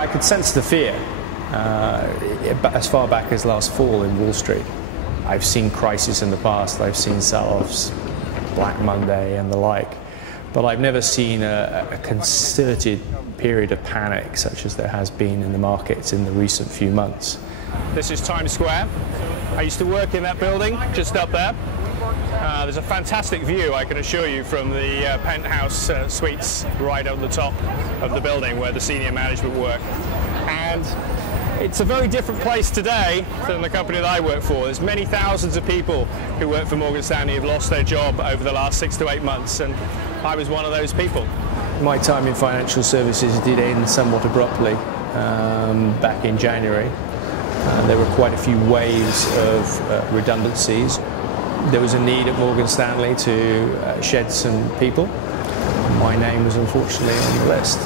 I could sense the fear as far back as last fall in Wall Street. I've seen crises in the past, I've seen sell-offs, Black Monday and the like, but I've never seen a concerted period of panic such as there has been in the markets in the recent few months. This is Times Square. I used to work in that building just up there. There's a fantastic view, I can assure you, from the penthouse suites right on the top of the building where the senior management work. And it's a very different place today than the company that I work for. There's many thousands of people who work for Morgan Stanley who have lost their job over the last 6 to 8 months, and I was one of those people. My time in financial services did end somewhat abruptly back in January. There were quite a few waves of redundancies. There was a need at Morgan Stanley to shed some people. My name was unfortunately on the list.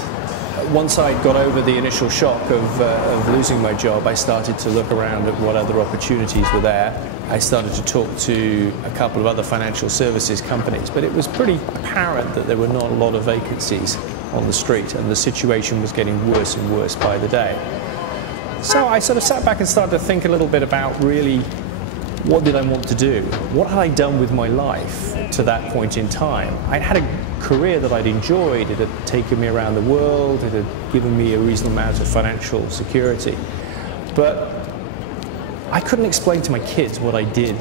Once I got over the initial shock of losing my job, I started to look around at what other opportunities were there. I started to talk to a couple of other financial services companies, but it was pretty apparent that there were not a lot of vacancies on the street, and the situation was getting worse and worse by the day. So I sort of sat back and started to think a little bit about really what did I want to do? What had I done with my life to that point in time? I'd had a career that I'd enjoyed. It had taken me around the world. It had given me a reasonable amount of financial security. But I couldn't explain to my kids what I did.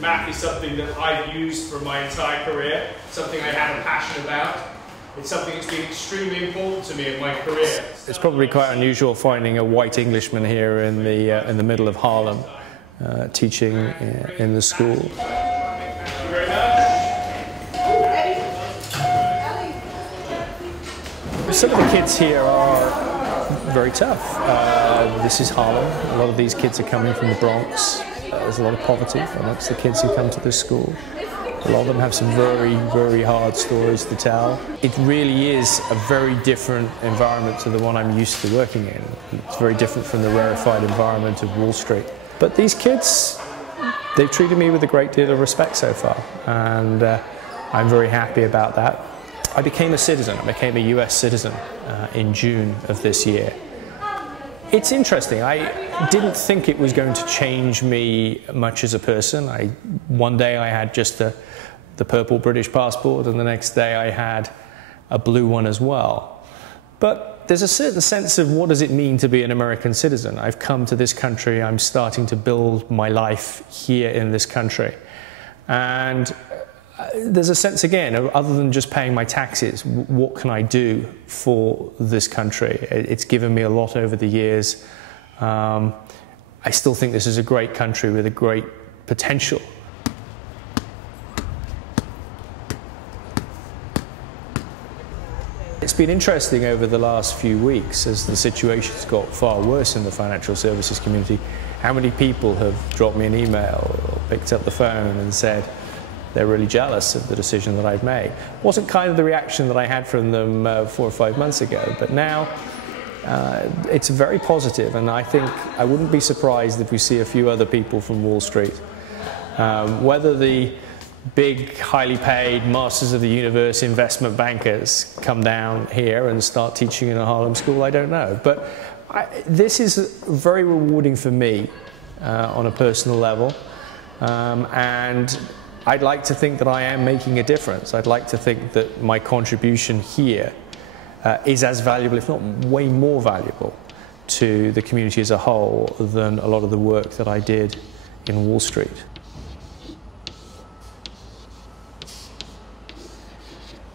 Math is something that I've used for my entire career, something I have a passion about. It's something that's been extremely important to me in my career. It's probably quite unusual finding a white Englishman here in the middle of Harlem teaching in the school. Thank you very much. Some of the kids here are very tough. This is Harlem. A lot of these kids are coming from the Bronx. There's a lot of poverty amongst the kids who come to this school. A lot of them have some very, very hard stories to tell. It really is a very different environment to the one I'm used to working in. It's very different from the rarefied environment of Wall Street. But these kids, they've treated me with a great deal of respect so far, and I'm very happy about that. I became a citizen. I became a US citizen in June of this year. It's interesting. I didn't think it was going to change me much as a person. One day I had just the purple British passport, and the next day I had a blue one as well. But there's a certain sense of what does it mean to be an American citizen. I've come to this country. I'm starting to build my life here in this country. And there's a sense, again, of, other than just paying my taxes, what can I do for this country? It's given me a lot over the years. I still think this is a great country with a great potential. It's been interesting over the last few weeks as the situation's got far worse in the financial services community, how many people have dropped me an email or picked up the phone and said they're really jealous of the decision that I've made. It wasn't kind of the reaction that I had from them 4 or 5 months ago, but now it's very positive, and I think I wouldn't be surprised if we see a few other people from Wall Street. Whether the big, highly paid masters of the universe investment bankers come down here and start teaching in a Harlem school, I don't know. But this is very rewarding for me on a personal level, and I'd like to think that I am making a difference. I'd like to think that my contribution here is as valuable, if not way more valuable, to the community as a whole than a lot of the work that I did in Wall Street.